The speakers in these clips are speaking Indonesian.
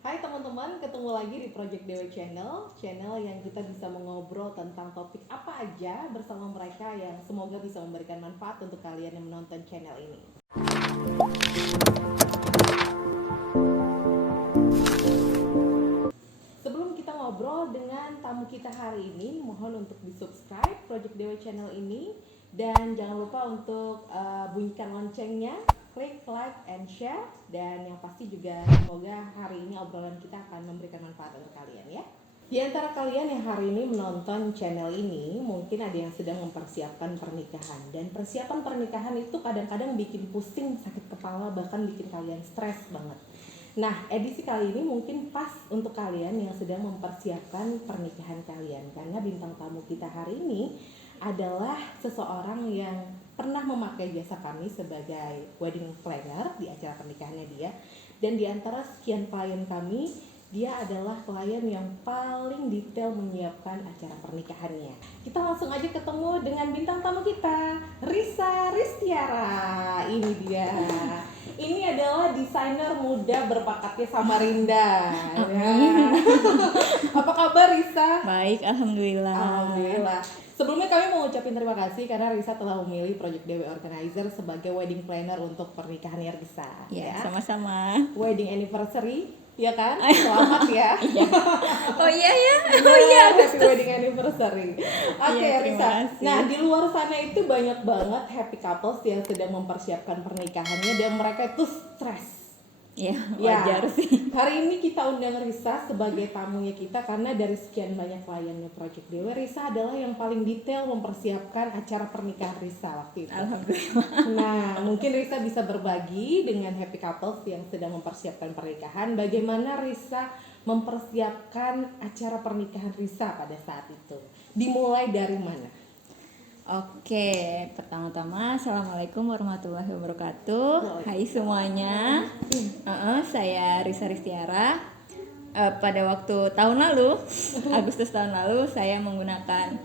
Hai teman-teman, ketemu lagi di Project Dewa Channel yang kita bisa mengobrol tentang topik apa aja bersama mereka yang semoga bisa memberikan manfaat untuk kalian yang menonton channel ini. Sebelum kita ngobrol dengan tamu kita hari ini, mohon untuk di-subscribe Project Dewa Channel ini dan jangan lupa untuk bunyikan loncengnya, klik like and share, dan yang pasti juga semoga hari ini obrolan kita akan memberikan manfaat untuk kalian ya. Di antara kalian yang hari ini menonton channel ini, mungkin ada yang sedang mempersiapkan pernikahan. Dan persiapan pernikahan itu kadang-kadang bikin pusing, sakit kepala, bahkan bikin kalian stres banget. Nah, edisi kali ini mungkin pas untuk kalian yang sedang mempersiapkan pernikahan kalian. Karena bintang tamu kita hari ini adalah seseorang yang pernah memakai jasa kami sebagai wedding planner di acara pernikahannya dia. Dan di antara sekian klien kami, dia adalah klien yang paling detail menyiapkan acara pernikahannya. Kita langsung aja ketemu dengan bintang tamu kita, Risa Ristiara. Ini dia. Ini adalah desainer muda berpakatnya Samarinda. Ya. Apa kabar Risa? Baik, alhamdulillah. Alhamdulillah. Sebelumnya kami mau ucapin terima kasih karena Risa telah memilih Project Dewi Organizer sebagai wedding planner untuk pernikahannya Risa. Ya, sama-sama. Wedding anniversary, ya kan? Selamat ya. Oh iya ya. Oh iya, happy wedding anniversary. Oke, Iya, terima Risa. kasih. Nah, di luar sana itu banyak banget happy couples yang sedang mempersiapkan pernikahannya dan mereka itu stres. Ya, wajar sih. Hari ini kita undang Risa sebagai tamunya kita karena dari sekian banyak kliennya Project Dewa, Risa adalah yang paling detail mempersiapkan acara pernikahan Risa waktu itu. Alhamdulillah. Nah, mungkin Risa bisa berbagi dengan happy couples yang sedang mempersiapkan pernikahan, bagaimana Risa mempersiapkan acara pernikahan Risa pada saat itu. Dimulai dari mana? Oke, pertama-tama Assalamualaikum warahmatullahi wabarakatuh. Hai semuanya. Saya Risa Ristiara. Pada waktu tahun lalu, Agustus tahun lalu, saya menggunakan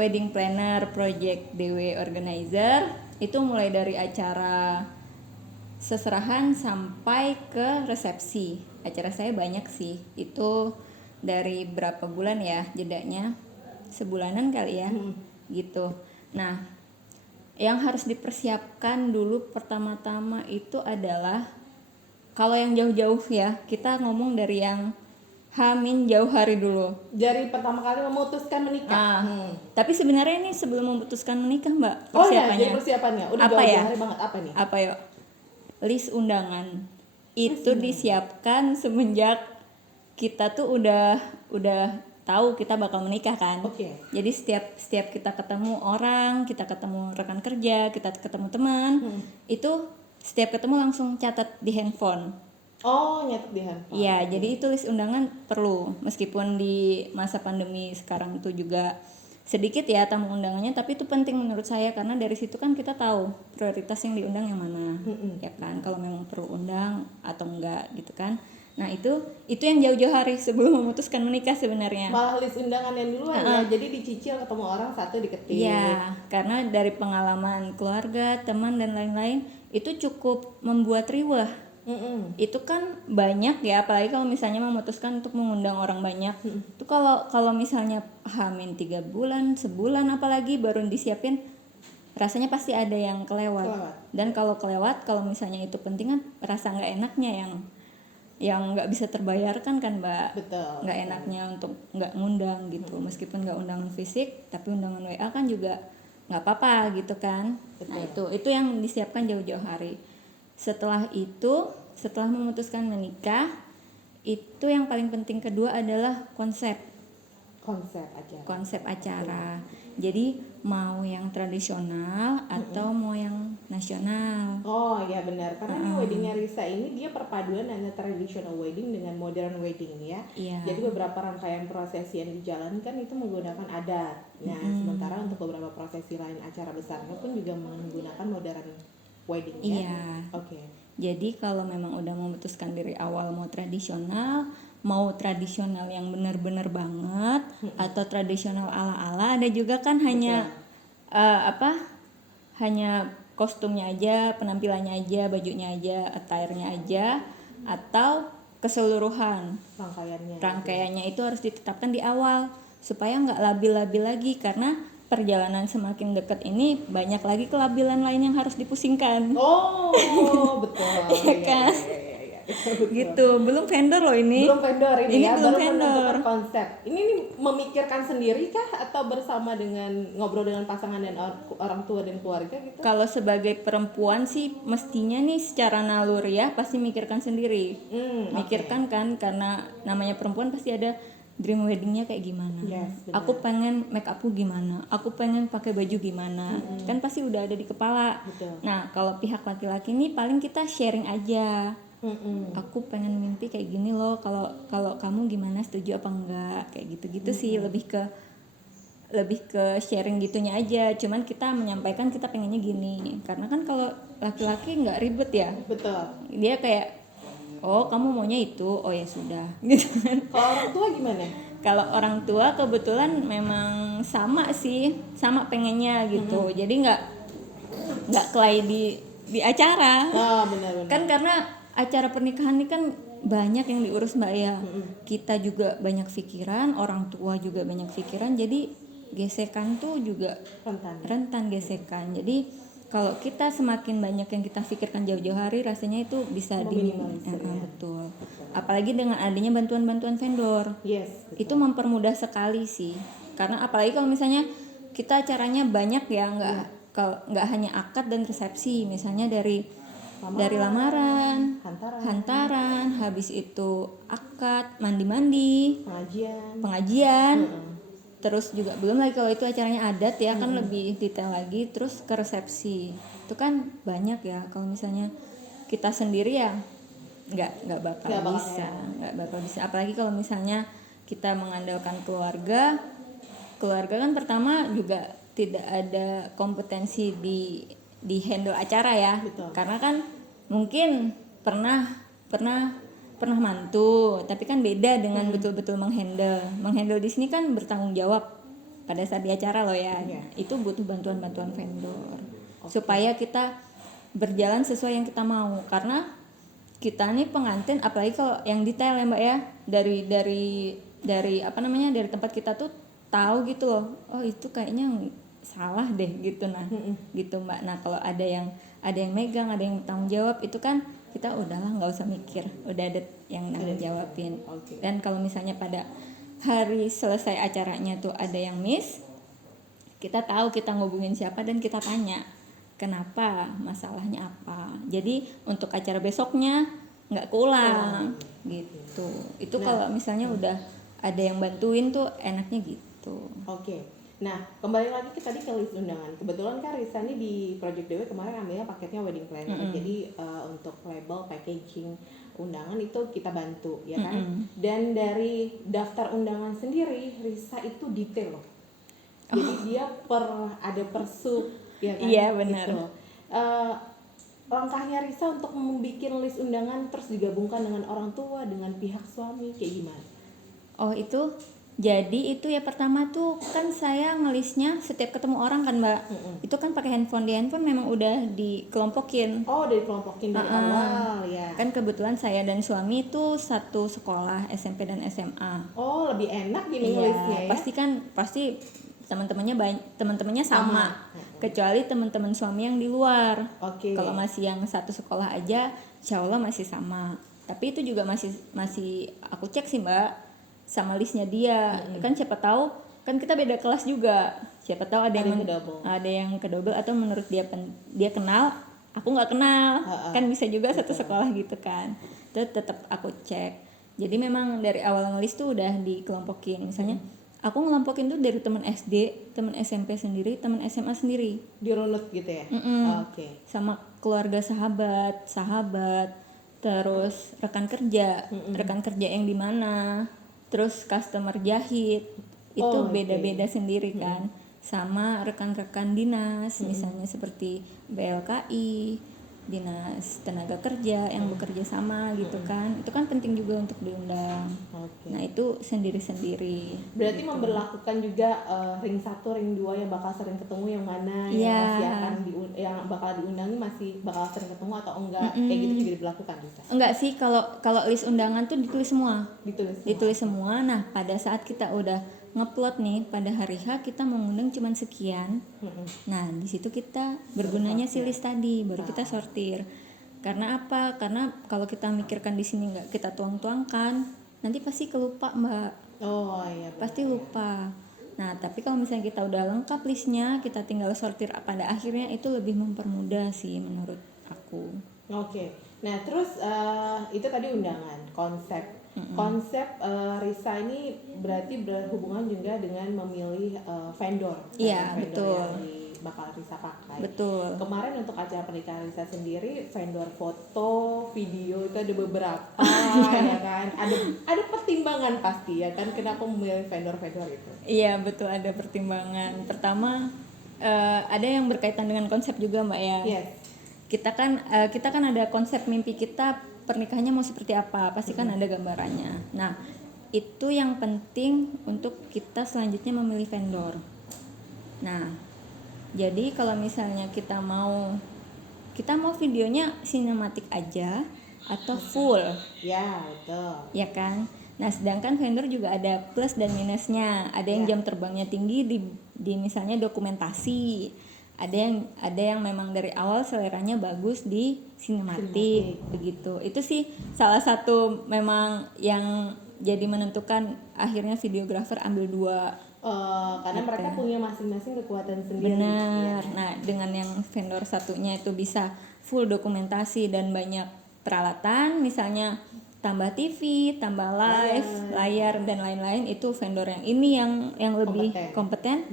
wedding planner Project DW Organizer. Itu mulai dari acara seserahan sampai ke resepsi. Acara saya banyak sih. Itu dari berapa bulan ya jedanya? Sebulanan kali ya. Gitu. Nah, yang harus dipersiapkan dulu pertama-tama itu adalah kalau yang jauh-jauh ya, kita ngomong dari yang Hamin jauh hari dulu. Dari pertama kali memutuskan menikah. Tapi sebenarnya ini sebelum memutuskan menikah, Mbak, Oh ya, persiapannya. jadi persiapannya udah Apa jauh-jauh ya? hari banget. Apa nih? Apa yuk? List undangan. Itu disiapkan semenjak kita tuh udah tahu kita bakal menikah kan. Oke. Jadi setiap kita ketemu orang, kita ketemu rekan kerja, kita ketemu teman, itu setiap ketemu langsung catat di handphone. Oh, nyatet di handphone. Iya, jadi itu list undangan perlu. Meskipun di masa pandemi sekarang itu juga sedikit ya tamu undangannya, tapi itu penting menurut saya karena dari situ kan kita tahu prioritas yang diundang yang mana. Ya kan, kalau memang perlu undang atau enggak gitu kan. Nah, itu yang jauh-jauh hari sebelum memutuskan menikah sebenarnya. Malah list undangan yang duluan ya, jadi dicicil ketemu orang satu diketik. Iya, karena dari pengalaman keluarga, teman dan lain-lain itu cukup membuat riweh. Itu kan banyak ya, apalagi kalau misalnya memutuskan untuk mengundang orang banyak. Itu kalau misalnya Hamin 3 bulan, sebulan apalagi baru disiapin, rasanya pasti ada yang kelewat. Dan kalau kelewat, kalau misalnya itu penting kan rasa nggak enaknya yang nggak bisa terbayarkan kan, Mbak. Betul. Nggak enaknya untuk nggak ngundang gitu, meskipun nggak undangan fisik tapi undangan WA kan juga nggak apa-apa gitu kan. Betul. Nah itu yang disiapkan jauh-jauh hari. Setelah memutuskan menikah, itu yang paling penting kedua adalah konsep acara. Jadi mau yang tradisional atau mau yang nasional. Oh ya benar, karena weddingnya Risa ini dia perpaduan antara traditional wedding dengan modern wedding ya. Iya. Jadi beberapa rangkaian prosesi yang dijalankan itu menggunakan adat. Nah sementara untuk beberapa prosesi lain acara besarnya pun juga menggunakan modern wedding ya. Iya. Oke. Jadi kalau memang udah memutuskan dari awal mau tradisional yang benar-benar banget atau tradisional ala-ala, ada juga kan hanya hanya kostumnya aja, penampilannya aja, bajunya aja, attire-nya aja, atau keseluruhan. Rangkaiannya itu harus ditetapkan di awal supaya nggak labil-labil lagi, karena perjalanan semakin dekat ini banyak lagi kelabilan lain yang harus dipusingkan. Betul. Iya kan? Gitu. Belum vendor loh ini. Belum vendor ini ya, belum baru vendor. menentukan konsep. Ini nih memikirkan sendiri kah atau bersama dengan ngobrol dengan pasangan dan orang tua dan keluarga gitu? Kalau sebagai perempuan sih mestinya nih secara naluri ya pasti mikirkan sendiri. Mikirkan kan, karena namanya perempuan pasti ada dream weddingnya kayak gimana. Yes, benar. Aku pengen make upku gimana, aku pengen pakai baju gimana, kan pasti udah ada di kepala. Betul. Nah kalau pihak laki-laki nih paling kita sharing aja. Aku pengen mimpi kayak gini loh, kalau kamu gimana, setuju apa enggak, kayak gitu-gitu sih, lebih ke sharing gitunya aja. Cuman kita menyampaikan kita pengennya gini, karena kan kalau laki-laki nggak ribet ya. Betul. Dia kayak, oh kamu maunya itu, oh ya sudah gitu kan. Kalau orang tua gimana? Kalau orang tua kebetulan memang sama sih, sama pengennya gitu. Jadi nggak kelai di acara. Benar-benar. Kan karena acara pernikahan ini kan banyak yang diurus Mbak ya. Kita juga banyak pikiran, orang tua juga banyak pikiran. Jadi gesekan tuh juga rentan gesekan. Jadi kalau kita semakin banyak yang kita pikirkan jauh-jauh hari, rasanya itu bisa meminimalisir. Betul. Apalagi dengan adanya bantuan-bantuan vendor. Yes. Itu mempermudah sekali sih. Karena apalagi kalau misalnya kita acaranya banyak ya, nggak hanya akad dan resepsi, misalnya dari lamaran, hantaran, habis itu akad, mandi-mandi, pengajian. Terus juga belum lagi kalau itu acaranya adat ya, kan lebih detail lagi. Terus ke resepsi itu kan banyak ya. Kalau misalnya kita sendiri ya nggak bakal bisa. Apalagi kalau misalnya kita mengandalkan keluarga kan pertama juga tidak ada kompetensi di handle acara ya. Betul. Karena kan mungkin pernah mantu, tapi kan beda dengan betul-betul menghandle di sini kan bertanggung jawab pada saat di acara loh ya. Itu butuh bantuan vendor supaya kita berjalan sesuai yang kita mau, karena kita nih pengantin, apalagi kalau yang detail ya Mbak ya, dari apa namanya, dari tempat kita tuh tahu gitu loh, oh itu kayaknya salah deh gitu. Gitu Mbak. Nah kalau ada yang megang, ada yang tanggung jawab, itu kan kita udahlah nggak usah mikir, udah ada yang nanggung jawabin. Dan kalau misalnya pada hari selesai acaranya tuh ada yang miss, kita tahu kita ngubungin siapa dan kita tanya kenapa, masalahnya apa. Jadi untuk acara besoknya nggak keulang gitu. Itu kalau misalnya udah ada yang bantuin tuh enaknya gitu. Nah, kembali lagi ke tadi ke list undangan. Kebetulan kan Risa nih di Project Dewa kemarin ambilnya paketnya wedding planner. Jadi untuk label, packaging undangan itu kita bantu, ya kan? Dan dari daftar undangan sendiri, Risa itu detail loh. Jadi dia ada persub, ya kan? Iya, benar. Gitu. Langkahnya Risa untuk membuat list undangan terus digabungkan dengan orang tua, dengan pihak suami, kayak gimana? Oh itu, jadi itu ya pertama tuh kan saya ngelisnya setiap ketemu orang kan Mbak. Itu kan pakai handphone, di handphone memang udah dikelompokin. Dari awal ya. Kan kebetulan saya dan suami itu satu sekolah, SMP dan SMA. Lebih enak gini ngelisnya ya. Pasti teman-temannya sama. Kecuali teman-teman suami yang di luar. Kalau masih yang satu sekolah aja, insya Allah masih sama. Tapi itu juga masih aku cek sih Mbak, sama listnya dia. Kan siapa tahu kan kita beda kelas juga, siapa tahu ada yang kedouble atau menurut dia kenal, aku nggak kenal. Kan bisa juga satu sekolah gitu kan. Itu tetap aku cek. Jadi memang dari awal ngelis tuh udah dikelompokin. Misalnya aku ngelompokin tuh dari teman SD, teman SMP sendiri, teman SMA sendiri, dirunut gitu ya. Sama keluarga, sahabat, terus rekan kerja yang di mana, terus customer jahit itu beda-beda sendiri kan. Sama rekan-rekan dinas, misalnya seperti BLKI, dinas tenaga kerja yang bekerja sama gitu kan, itu kan penting juga untuk diundang. Oke. Nah itu sendiri-sendiri. Berarti memberlakukan juga ring 1, ring 2 yang bakal sering ketemu yang mana yang Iya. masih akan yang bakal diundangi masih bakal sering ketemu atau enggak, kayak gitu juga diberlakukan bisa. Enggak sih, kalau list undangan tuh ditulis semua. Ditulis. Ditulis semua. Nah pada saat kita udah ngeplot nih pada hari H kita mengundang cuman sekian. Nah di situ kita bergunanya si list tadi, baru kita sortir. Karena apa? Karena kalau kita mikirkan di sini nggak kita tuang-tuangkan, nanti pasti kelupa Mbak. Oh iya. Pasti lupa. Nah tapi kalau misalnya kita udah lengkap listnya, kita tinggal sortir pada akhirnya, itu lebih mempermudah sih menurut aku. Oke. Nah terus itu tadi undangan, konsep. Konsep Risa ini berarti berhubungan juga dengan memilih vendor. Iya, betul. Yang bakal Risa pakai. Betul. Kemarin untuk acara pernikahan Risa sendiri, vendor foto, video itu ada beberapa, ya kan. Ada pertimbangan pasti ya kan, kenapa memilih vendor-vendor itu? Iya betul, ada pertimbangan. Pertama ada yang berkaitan dengan konsep juga Mbak ya. Yes. Kita kan ada konsep mimpi kita pernikahannya mau seperti apa, pasti kan ada gambarannya. Nah itu yang penting untuk kita selanjutnya memilih vendor. Nah jadi kalau misalnya kita mau videonya sinematik aja atau full, Ya betul. ya kan. Nah sedangkan vendor juga ada plus dan minusnya. Ada yang jam terbangnya tinggi di misalnya dokumentasi, ada yang memang dari awal seleranya bagus di sinematik begitu. Itu sih salah satu memang yang jadi menentukan akhirnya videografer ambil 2. Karena Gitu. mereka punya masing-masing kekuatan sendiri. Benar. Nah dengan yang vendor satunya itu bisa full dokumentasi dan banyak peralatan, misalnya tambah TV, tambah live, layar dan lain-lain, itu vendor yang ini yang lebih kompeten.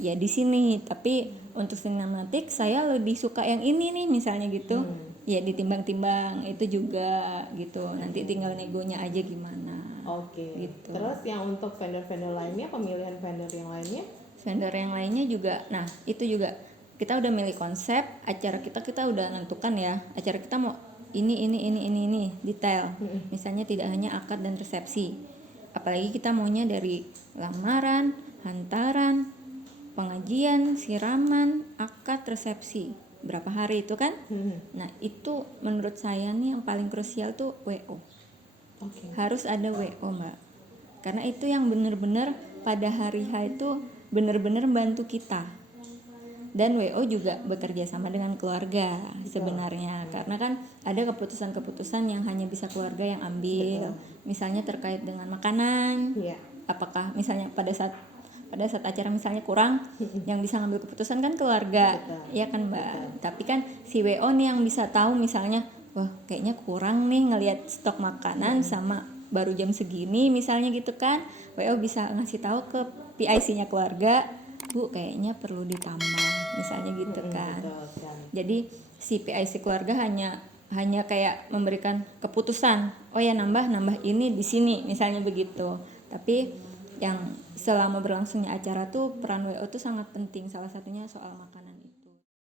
Ya di sini. Tapi untuk sinematik saya lebih suka yang ini nih misalnya gitu. Ya ditimbang-timbang itu juga gitu. Nanti tinggal negonya aja gimana. Oke. Gitu. Terus yang untuk vendor-vendor lainnya, pemilihan vendor yang lainnya? Vendor yang lainnya juga. Nah itu juga kita udah milih konsep acara kita udah nentukan ya. Acara kita mau ini detail. Misalnya tidak hanya akad dan resepsi. Apalagi kita maunya dari lamaran, hantaran, pengajian, siraman, akad, resepsi. Berapa hari itu kan? Nah itu menurut saya nih yang paling krusial tuh WO. Harus ada WO Mbak. Karena itu yang benar-benar pada hari H itu benar-benar bantu kita. Dan WO juga bekerja sama dengan keluarga sebenarnya. Karena kan ada keputusan-keputusan yang hanya bisa keluarga yang ambil. Misalnya terkait dengan makanan. Apakah misalnya pada saat acara misalnya kurang, yang bisa ngambil keputusan kan keluarga. Ya kan Mbak. Tapi kan si WO nih yang bisa tahu misalnya, wah kayaknya kurang nih ngelihat stok makanan sama baru jam segini misalnya gitu kan. WO bisa ngasih tahu ke PIC-nya keluarga, Bu kayaknya perlu ditambah misalnya gitu kan. Jadi si PIC keluarga hanya kayak memberikan keputusan, oh ya nambah ini di sini misalnya begitu. Tapi yang selama berlangsungnya acara tuh peran WO tuh sangat penting, salah satunya soal makan.